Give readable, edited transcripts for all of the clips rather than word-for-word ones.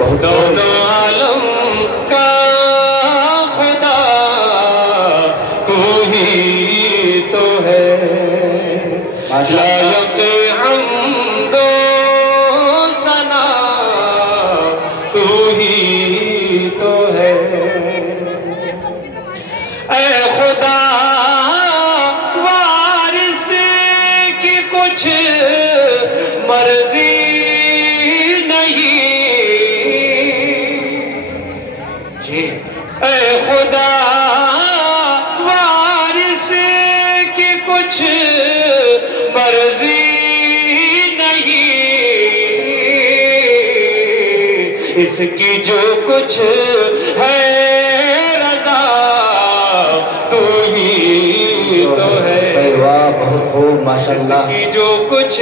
دونوں عالم کا خدا تو ہی تو ہے، لائق حمد و ثنا تو ہی تو ہے۔ اے خدا وارث کی کچھ مرضی نہیں، اے خدا وارث کی کچھ مرضی نہیں، اس کی جو کچھ ہے رضا تو ہی تو ہے۔ واہ بہت خوب ماشاءاللہ۔ اس کی جو کچھ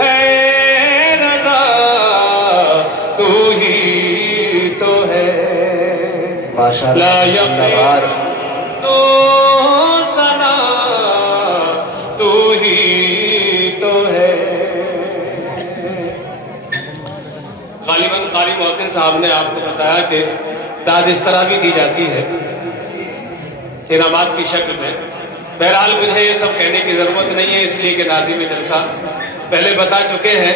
ہے رضا تو ہی تو ہے، ماشاءاللہ لائق تو ثنا تو ہی تو ہے۔ غالباً قاری محسن صاحب نے آپ کو بتایا کہ داد اس طرح بھی دی جاتی ہے انعامات کی شکل میں۔ بہرحال مجھے یہ سب کہنے کی ضرورت نہیں ہے، اس لیے کہ ناظم جلسہ پہلے بتا چکے ہیں۔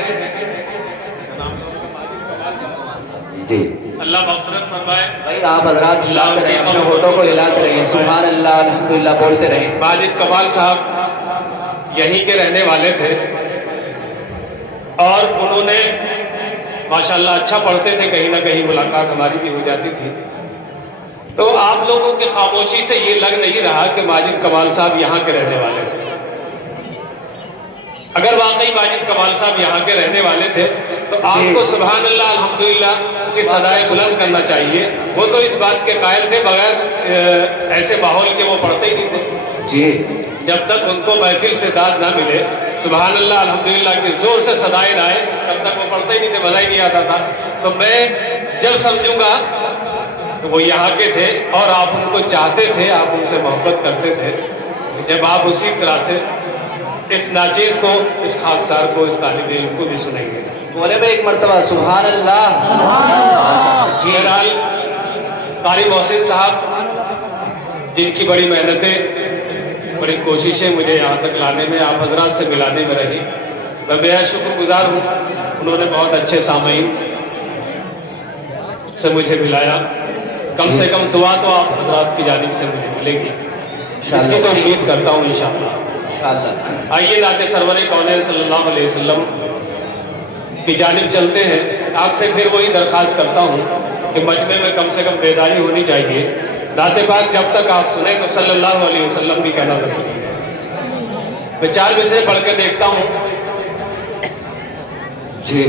جی اللہ مغفرت فرمائے۔ بھائی آپ حضرات ہلاتے رہیں، اپنے ہونٹوں کو ہلاتے رہیں، سبحان اللہ الحمدللہ بولتے رہیں۔ ماجد کمال صاحب یہیں کے رہنے والے تھے اور انہوں نے ماشاءاللہ اچھا پڑھتے تھے، کہیں نہ کہیں ملاقات ہماری بھی ہو جاتی تھی۔ تو آپ لوگوں کی خاموشی سے یہ لگ نہیں رہا کہ ماجد کمال صاحب یہاں کے رہنے والے تھے۔ اگر واقعی ماجد کمال صاحب یہاں کے رہنے والے تھے تو آپ کو سبحان اللہ الحمدللہ کی صدائے بلند کرنا چاہیے۔ وہ تو اس بات کے قائل تھے، بغیر ایسے ماحول کے وہ پڑھتے ہی نہیں تھے۔ جی جب تک ان کو محفل سے داد نہ ملے، سبحان اللہ الحمدللہ کی زور سے صدائے نہ آئے، تب تک وہ پڑھتے ہی نہیں تھے، مزہ ہی نہیں آتا تھا۔ تو میں جب سمجھوں گا کہ وہ یہاں کے تھے اور آپ ان کو چاہتے تھے، آپ ان سے محبت کرتے تھے، جب آپ اسی طرح سے اس ناچیز کو، اس خاکسار کو، اس طالب علم کو بھی سنیں گے۔ بولے بھائی ایک مرتبہ سبحان اللہ۔ جی بہرحال قاری محسن صاحب جن کی بڑی محنتیں، بڑی کوششیں مجھے یہاں تک لانے میں، آپ حضرات سے ملانے میں رہی، میں بے حد شکر گزار ہوں۔ انہوں نے بہت اچھے سامعین سے مجھے ملایا، کم سے کم دعا تو آپ حضرات کی جانب سے مجھے ملے گی، اس کی تو امید کرتا ہوں انشاءاللہ۔ آئیے نعت سرور کونین صلی اللہ علیہ وسلم کی جانب چلتے ہیں۔ آپ سے پھر وہی درخواست کرتا ہوں کہ مجمع میں کم سے کم بیداری ہونی چاہیے۔ نعت پاک جب تک آپ سنیں تو صلی اللہ علیہ وسلم بھی کہنا ضروری ہے۔ میں 4 مصرے پڑھ کے دیکھتا ہوں جی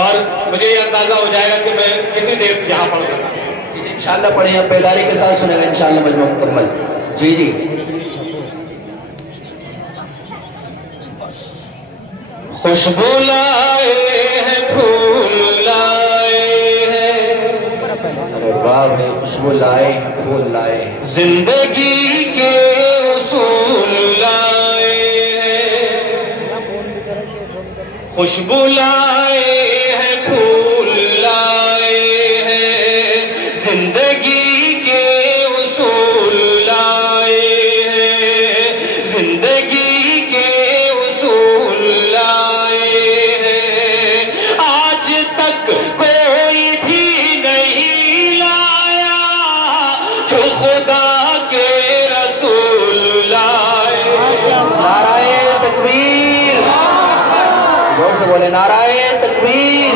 اور مجھے یہ اندازہ ہو جائے گا کہ میں کتنی دیر یہاں پڑھ سکتا ہوں۔ انشاءاللہ پڑھیں، آپ بیداری کے ساتھ سنیں گے انشاءاللہ مجمع مکمل۔ جی جی خوشبو لائے ہیں، پھول لائے ہیں، ارے واہ بھائی، خوشبو لائے ہیں، پھول لائے ہیں، زندگی کے اصول لائے ہیں، خوشبو لائے ہیں، پھول لائے ہیں، زندگی کے اصول لائے ہیں، زندگی کے اصول لائے ہیں، آج تک کوئی بھی نہیں لایا جو خدا کے رسول لائے۔ نعرہ تکبیر، زور سے بولے نعرہ تکبیر۔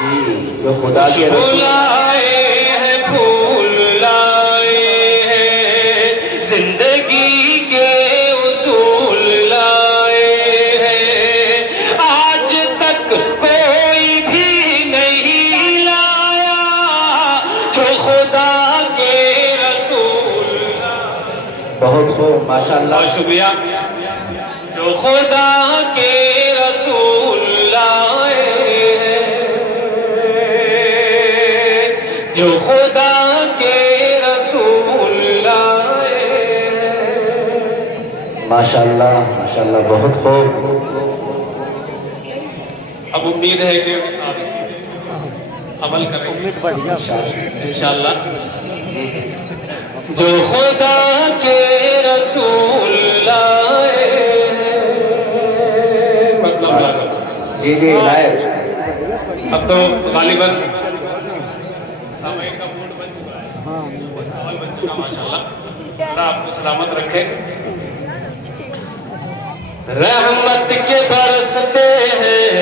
جی جو خدا کے رسول لائے ہیں، پھول لائے ہیں، زندگی کے اصول لائے ہیں، آج تک کوئی بھی نہیں لایا جو خدا کے رسول لائے۔ بہت خوب ماشاءاللہ۔ بہت شکریہ۔ جو خدا کے رسول لائے ہیں، جو خدا کے رسول لائے ہیں۔ ماشاءاللہ ماشاءاللہ بہت خوب۔ اب امید ہے کہ عمل کریں انشاءاللہ. جو خدا کے رسول لائے مطلب لازم. جی جی لائے. اب تو غالباً سامعین کا موڈ بن چکا ہے, ماحول بن چکا ماشاءاللہ. اللہ آپ کو سلامت رکھے. رحمت کے برستے ہیں,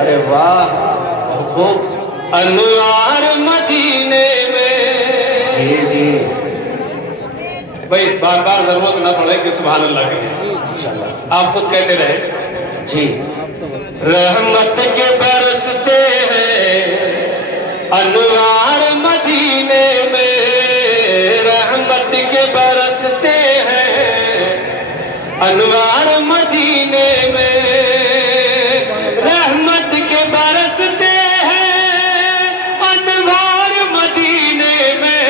ارے واہ بہت خوب. انوار مدینے میں. جی جی بھائی بار بار ضرورت نہ پڑے کہ سبحان اللہ کہیں, انشاءاللہ. آپ خود کہتے رہے. جی رحمت کے برستے ہیں انوار مدینے میں. رحمت کے برستے ہیں انوار مدینے میں. رحمت کے برستے ہیں انوار مدینے میں.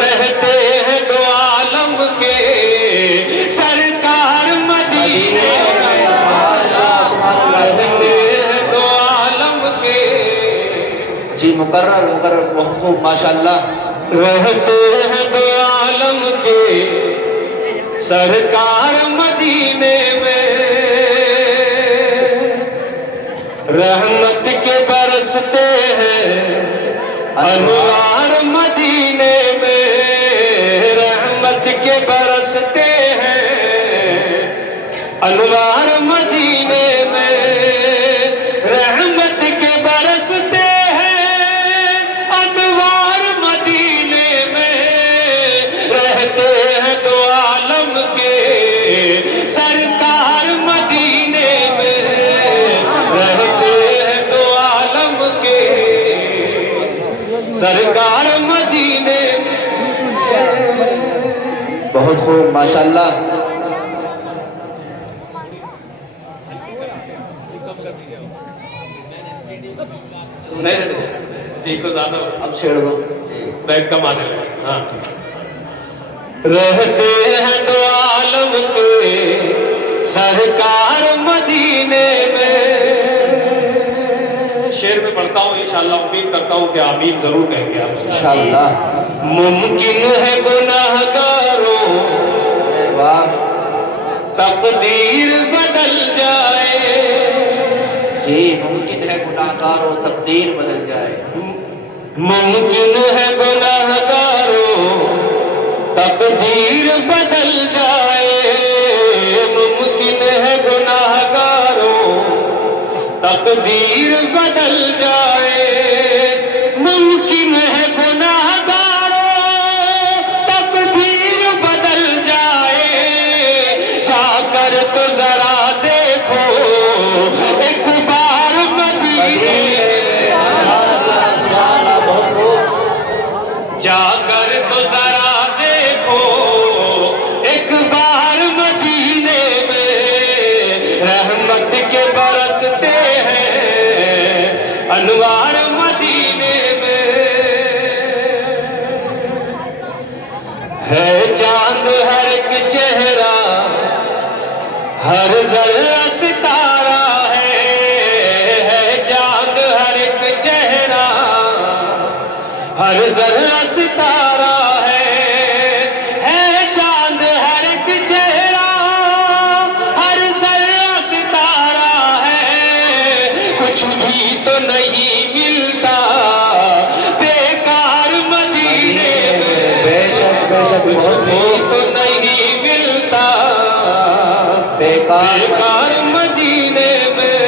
رہتے ہیں دو عالم کے سرکار مدینے میں. رہتے ہیں دو عالم کے. جی مقرر مقرر بہت خوب ماشاءاللہ. رہتے ہیں دو عالم کے سرکار مدینے میں. رحمت کے برستے ہیں انوار مدینے میں. رحمت کے برستے ہیں انوار مدینے میں. رحمت کے برستے ہیں انوار مدینے میں. رہتے ہیں دو عالم کے سرکار مدینے میں. رہتے ہیں دو عالم کے سرکار مدینے میں. بہت خوب ماشاءاللہ. نہیں کو زیادہ اب چھیڑ دو. بیگ کم آنے لگے. ہاں رہتے ہیں دو عالم کے سرکار مدینے میں. شعر میں پڑھتا ہوں انشاءاللہ, امید کرتا ہوں کہ آمین ضرور کہیں گے آپ انشاءاللہ. ممکن ہے گناہگاروں واہ. تقدیر بدل جائے. جی ممکن ہے گناہگار و تقدیر بدل جائے. ممکن ہے گناہگاروں تقدیر بدل جائے. ممکن ہے گناہگاروں تقدیر بدل جائے. ممکن ہے گناہگاروں تقدیر بدل جائے. جا کر تو ذرا دیکھو ایک بار مدینے. جا کر تو ذرا دیکھو ایک بار مدینے میں. رحمت کے برستے ہیں انوار مدینے میں. ہے چاند ہر ایک چہرہ, ہر ذرہ ستارہ ہے. ہے چاند ہر ایک چہرہ, ہر ذرہ ستارہ ہے. ہے چاند ہر ایک چہرہ, ہر ذرہ ستارہ ہے. کچھ بھی تو نہیں ملتا بیکار مدینے میں. بے شک بے شک. کچھ بہت بھی خوب. تو نہیں ملتا بیکار بیکار مدینے میں.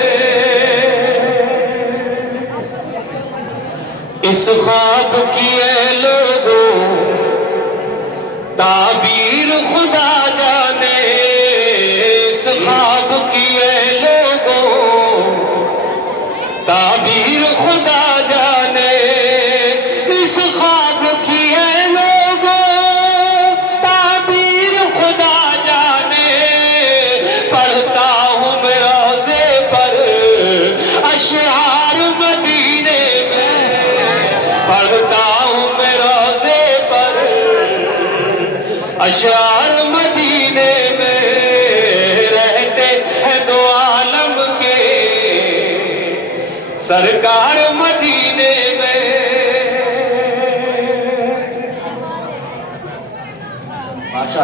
اس خواب کی اے لوگوں تعبیر خدا جانے. اس خواب کی اے لوگوں تعبیر خدا جانے. اس خواب کی اے لوگوں تعبیر خدا جانے. پڑھتا ہوں میں روضے پر اشعار مدینے میں. پڑھتا ہوں میں روضے پر اشعار مدینے میں. رہتے ہیں دو عالم کے سرکار مدینے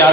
4